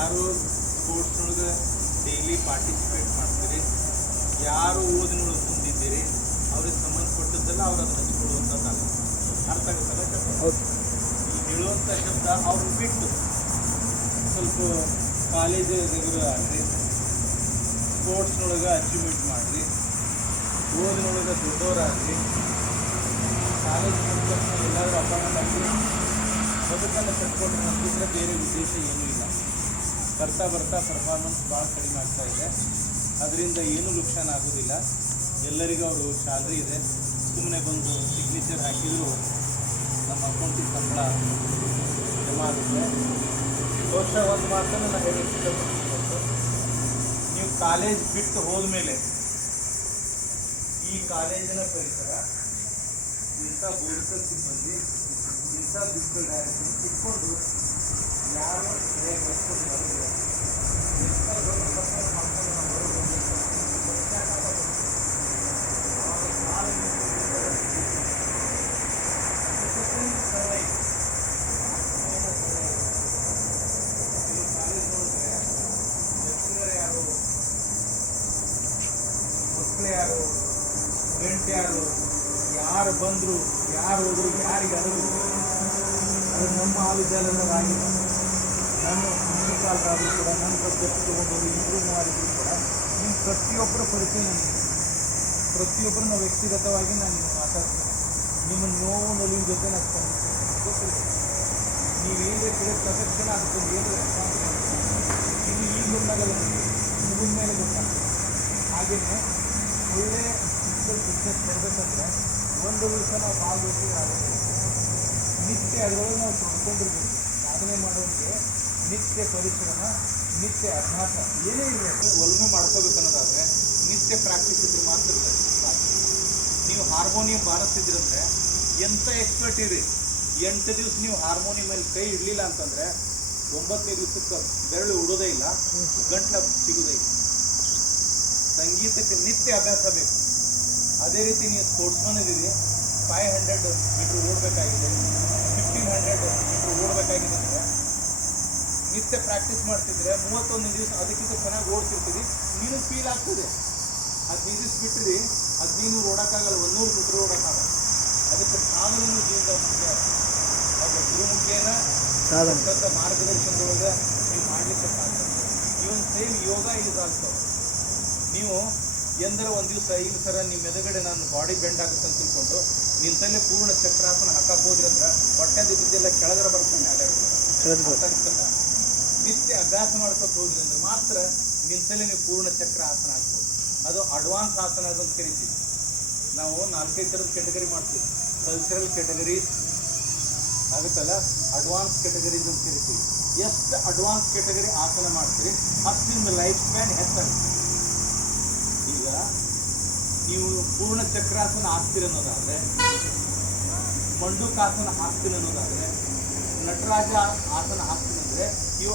ಯಾರು ಸ್ಪೋರ್ಟ್ಸ್ನೊಳಗೆ daily participate ಮಾಡ್ತೀರಿ, ಯಾರು ಓದಿನೊಳಗೆ ಮುಂದಿದ್ದೀರಿ, ಅವ್ರಿಗೆ ಸಂಬಂಧಪಟ್ಟದ್ದೆಲ್ಲ ಅವ್ರು ಅದನ್ನು ಹಂಚ್ಕೊಳ್ಳುವಂಥದ್ದಲ್ಲ. ಅರ್ಥ ಆಗುತ್ತಲ್ಲ ಶಬ್ದ? ಈ ಹೇಳುವಂಥ ಶಬ್ದ ಅವ್ರನ್ನ ಬಿಟ್ಟು ಸ್ವಲ್ಪ ಕಾಲೇಜ್ ಆಗ್ರಿ, ಸ್ಪೋರ್ಟ್ಸ್ನೊಳಗೆ ಅಚೀವ್ಮೆಂಟ್ ಮಾಡಿರಿ, ಓದಿನೊಳಗೆ ದೊಡ್ಡವರಾಗಲಿ, ಕಾಲೇಜ್ ಮುಗಿದ ಎಲ್ಲಾದರೂ ಅಪಾಯಿಂಟ್ ಆಗಲಿ, ಬದುಕನ್ನು ಕಟ್ಕೊಂಡ್ರೆ ನಂಬಿದ್ರೆ ಬೇರೆ ಉದ್ದೇಶ ಏನೂ ಇಲ್ಲ. ಬರ್ತಾ ಬರ್ತಾ ಪರ್ಫಾರ್ಮೆನ್ಸ್ ಭಾಳ ಕಡಿಮೆ ಆಗ್ತಾ ಇದೆ. ಅದರಿಂದ ಏನೂ ನುಕ್ಸಾನ ಆಗೋದಿಲ್ಲ. ಎಲ್ಲರಿಗೂ ಅವರು ಸ್ಯಾಲ್ರಿ ಇದೆ, ಸುಮ್ಮನೆ ಬಂದು ಸಿಗ್ನೇಚರ್ ಹಾಕಿದರೂ ನಮ್ಮ ಅಕೌಂಟಿಗೆ ಸಂಬಳ ಜಮಾ ಆಗುತ್ತೆ. ಬಹುಶಃ ಒಂದು ಮಾತನ್ನು ನಾನು ಹೇಳಕ್ಕೆ ಇಷ್ಟಪಡ್ತೀನಿ, ನೀವು ಕಾಲೇಜ್ ಬಿಟ್ಟು ಹೋದ್ಮೇಲೆ ಈ ಕಾಲೇಜಿನ ಪರಿಸರ, ಇಂಥ ಬೋಧಕ ಸಿಬ್ಬಂದಿ, ಇಂಥ ಫಿಸಿಕಲ್ ಡೈರೆಕ್ಷನ್ ಇಟ್ಕೊಂಡು ಯಾರು ಬೆಳೆಸ್ಕೊಂಡು ಬರೋದಿಲ್ಲ. ಯಾರು ಗಂಟೆ ಯಾರು ಬಂದರು, ಯಾರು ಹೋದ್ರು, ಯಾರಿಗೆ ಅರಿವು, ಅದು ನಮ್ಮ ಮಹಾವಿದ್ಯಾಲಯದಾಗಿಲ್ಲ. ನಾನು ಕಾಲದಾದರೂ ಕೂಡ ನನ್ನ ಸಬ್ಜೆಕ್ಟ್ ತೊಗೊಂಡೋಗಿ ಇಂಪ್ರೂವ್ ಮಾಡಿದ್ರು ಕೂಡ ನಿಮ್ಮ ಪ್ರತಿಯೊಬ್ಬರ ಪರಿಚಯ ನನಗೆ, ಪ್ರತಿಯೊಬ್ಬರು ನಾವು ವ್ಯಕ್ತಿಗತವಾಗಿ ನಾನು ನಿಮ್ಗೆ ಮಾತಾಡ್ತೀನಿ. ನಿಮ್ಮ ನೋವು ನಲಿನ ಜೊತೆ ನಾನು ಸ್ಪಂದಿಸ್ತೀನಿ. ಗೊತ್ತಿಲ್ಲ ನೀವೇನೇ ಕೇಳಿದ ತಕ್ಷಣ ಅದಕ್ಕೊಂದು ಏನು ರೆಸ್ಪಾನ್ಸ್ ಇದು ಈಗ ಗೊತ್ತಾಗಲ್ಲ, ಮುಗಿದ ಮೇಲೆ ಗೊತ್ತಾಗ್ತದೆ. ಹಾಗೆಯೇ ಒಳ್ಳೆ ಫಿಸಿಕಲ್ ಫಿಟ್ನೆಸ್ ಬರಬೇಕಂದ್ರೆ ಒಂದು ದಿವಸ ನಾವು ಭಾಗವಹಿಸಿದ್ರೆ ಆಗುತ್ತೆ. ನಿತ್ಯ ಅದರೊಳಗೆ ನಾವು ತೊಡ್ಕೊಂಡಿರ್ಬೇಕು. ಸಾಧನೆ ಮಾಡೋರಿಗೆ ನಿತ್ಯ ಪರಿಶ್ರಮ, ನಿತ್ಯ ಅಭ್ಯಾಸ ಏನೇ ಇರಬೇಕು. ಒಲ್ಮೆ ಮಾಡ್ಕೋಬೇಕನ್ನೋದಾದರೆ ನಿತ್ಯ ಪ್ರಾಕ್ಟೀಸ್ ಇದ್ರೆ ಮಾತ್ರ ಸಾಕು. ನೀವು ಹಾರ್ಮೋನಿಯಂ ಬಾರಿಸ್ತಿದ್ರಂದ್ರೆ ಎಂಥ ಎಕ್ಸ್ಪರ್ಟ್ ಇರಿ, 8 ದಿವಸ ನೀವು ಹಾರ್ಮೋನಿಯಂ ಮೇಲೆ ಕೈ ಇಡಲಿಲ್ಲ ಅಂತಂದರೆ 9ನೇ ದಿವಸಕ್ಕೆ ಬೆರಳು ಉಡೋದೇ ಇಲ್ಲ, ಗಂಟ್ಲ ಸಿಗೋದೇ ಇಲ್ಲ. ಸಂಗೀತಕ್ಕೆ ನಿತ್ಯ ಅಭ್ಯಾಸ ಬೇಕು. ಅದೇ ರೀತಿ ನೀವು ಸ್ಪೋರ್ಟ್ಸ್ಮನ್ ಇದ್ದೀರಿ, 500 ಮೀಟ್ರ್ ಓಡಬೇಕಾಗಿದೆ, 1500 ಮೀಟ್ರ್ ಓಡಬೇಕಾಗಿದೆ ಅಂದರೆ ನಿತ್ಯ ಪ್ರಾಕ್ಟೀಸ್ ಮಾಡ್ತಿದ್ರೆ 31 ದಿವಸ ಅದಕ್ಕಿಂತ ಚೆನ್ನಾಗಿ ಓಡ್ತಿರ್ತೀರಿ. ನೀನು ಫೀಲ್ ಆಗ್ತದೆ. 15 ದಿವಸ ಬಿಟ್ಟಿರಿ, 1500 ಓಡೋಕ್ಕಾಗಲ್ಲ, 100 ಮೀಟ್ರ್ ಓಡೋಕ್ಕಾಗಲ್ಲ. ಅದಕ್ಕೆ ಸಾಧನೆಯನ್ನು ಜೀವನದ ಮುಖ್ಯ. ಒಬ್ಬ ಗುರುಮುಖೇನ ಮಾರ್ಗದರ್ಶನದೊಳಗೆ ನೀವು ಮಾಡಲಿಕ್ಕೆ ಸಾಧ್ಯ. ಇವನ್ ಸೇಮ್ ಯೋಗ ಯೂಸ್ ಆಗ್ತವೆ. ನೀವು ಎಂದರ ಒಂದು ದಿವಸ ಈಗ ಸರ ನಿಮ್ಮ ಎದುರುಗಡೆ ನಾನು ಬಾಡಿ ಬೆಂಡ್ ಆಗುತ್ತೆ ಅಂತ ತಿಳ್ಕೊಂಡು ನಿಂತಲ್ಲೇ ಪೂರ್ಣ ಚಕ್ರಾಸನ ಹಾಕಕ್ಕೆ ಹೋದ್ರಿ ಅಂದ್ರೆ ಹೊಟ್ಟೆದಿದ್ದೆಲ್ಲ ಕೆಳಗಡೆ ಬರ್ತಾನೆ ಅಲ್ಲ. ನಿತ್ಯ ಅಭ್ಯಾಸ ಮಾಡ್ಕೊತ ಹೋದ್ರಿ ಅಂದ್ರೆ ಮಾತ್ರ ನಿಂತಲ್ಲೇ ನೀವು ಪೂರ್ಣ ಚಕ್ರ ಆಸನ ಹಾಕ್ಬೋದು. ಅದು ಅಡ್ವಾನ್ಸ್ ಆಸನ ಅಂತ ಕರಿತೀವಿ. ನಾವು 4-5 ಥರದ ಕೆಟಗರಿ ಮಾಡ್ತೀವಿ. ಕಲ್ಚರಲ್ ಕೆಟಗರೀಸ್ ಆಗುತ್ತಲ್ಲ, ಅಡ್ವಾನ್ಸ್ ಕೆಟಗರೀಸ್ ಅಂತ ಕರಿತೀವಿ. ಎಷ್ಟು ಅಡ್ವಾನ್ಸ್ ಕೆಟಗರಿ ಆಸನ ಮಾಡ್ತೀರಿ ಅಷ್ಟು ನಿಮ್ಮ ಲೈಫ್ ಸ್ಪ್ಯಾನ್ ಹೆಚ್ಚಾಗುತ್ತೆ. ಈಗ ನೀವು ಪೂರ್ಣ ಚಕ್ರಾಸನ ಹಾಕ್ತೀರಿ ಅನ್ನೋದಾದರೆ, ಮಂಡುಕಾಸನ ಹಾಕ್ತೀನಿ ಅನ್ನೋದಾದರೆ, ನಟರಾಜ ಆಸನ ಹಾಕ್ತೀನಿ ಅಂದರೆ ಇವು